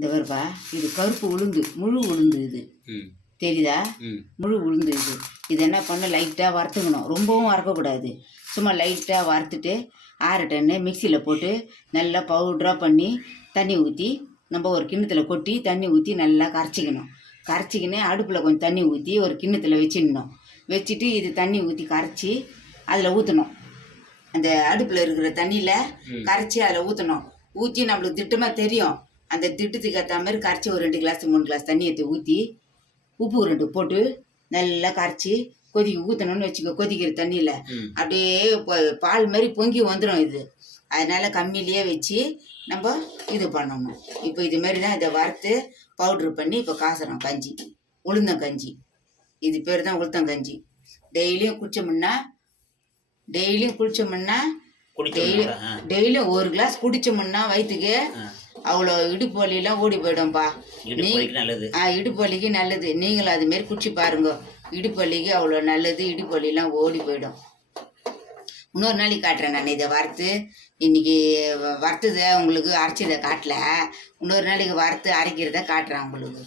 இந்த வருப்பா, இது கருப்பு உளுந்து, முழு உளுந்து இது தெரியுதா? முழு உளுந்து இது. இது என்ன பண்ண லைட்டாக வறுத்துக்கணும், ரொம்பவும் வறுக்கக்கூடாது. சும்மா லைட்டாக வறுத்துட்டு ஆறட்டன்னு மிக்சியில் போட்டு நல்லா பவுட்ராக பண்ணி தண்ணி ஊற்றி நம்ம ஒரு கிண்ணத்தில் கொட்டி தண்ணி ஊற்றி நல்லா கரைச்சிக்கின்னு அடுப்பில் கொஞ்சம் தண்ணி ஊற்றி ஒரு கிண்ணத்தில் வச்சிடணும். வச்சுட்டு இது தண்ணி ஊற்றி கரைச்சி அதில் ஊற்றணும். அந்த அடுப்பில் இருக்கிற தண்ணியில் கரைச்சி அதில் ஊற்றணும். ஊற்றி நம்மளுக்கு திட்டமாக தெரியும். அந்த திட்டத்துக்கு ஏற்ற மாதிரி கரைச்சி ஒரு 2 கிளாஸ் 3 கிளாஸ் தண்ணி எடுத்து ஊற்றி உப்பு 2 போட்டு நல்லா கரைச்சி ஊற்றணும்னு வச்சுக்கோ. கொதிக்கிற தண்ணியில் அப்படியே பால் மாதிரி பொங்கி வந்துடும் இது. அதனால் கம்மியிலேயே வச்சு நம்ம இது பண்ணணும். இப்போ இது மாதிரி தான் இதை வறுத்து பவுட்ரு பண்ணி இப்போ காசுறோம். கஞ்சி, உளுந்தங்கஞ்சி. இது பேர் தான் உளுத்தங்கஞ்சி. டெய்லியும் குடிச்சோம்னா டெய்லியும் 1 கிளாஸ் குடிச்சோம்னா வயிற்றுக்கு அவ்வளோ இடுப்பு வலியெல்லாம் ஓடி போயிடும்பா. இடுப்பு வலிக்கு நல்லது. நீங்களும் அதுமாரி குடிச்சு பாருங்க. இடுப்பு வலிக்கு அவ்வளோ நல்லது. இடுப்பு வலியெல்லாம் ஓடி போயிடும். இன்னொரு நாளைக்கு காட்டுறேன் நான் இதை வறுத்து. இன்றைக்கி வறுத்ததை உங்களுக்கு அரைச்சதை காட்டல. இன்னொரு நாளைக்கு வறுத்து அரைக்கிறத காட்டுறேன் உங்களுக்கு.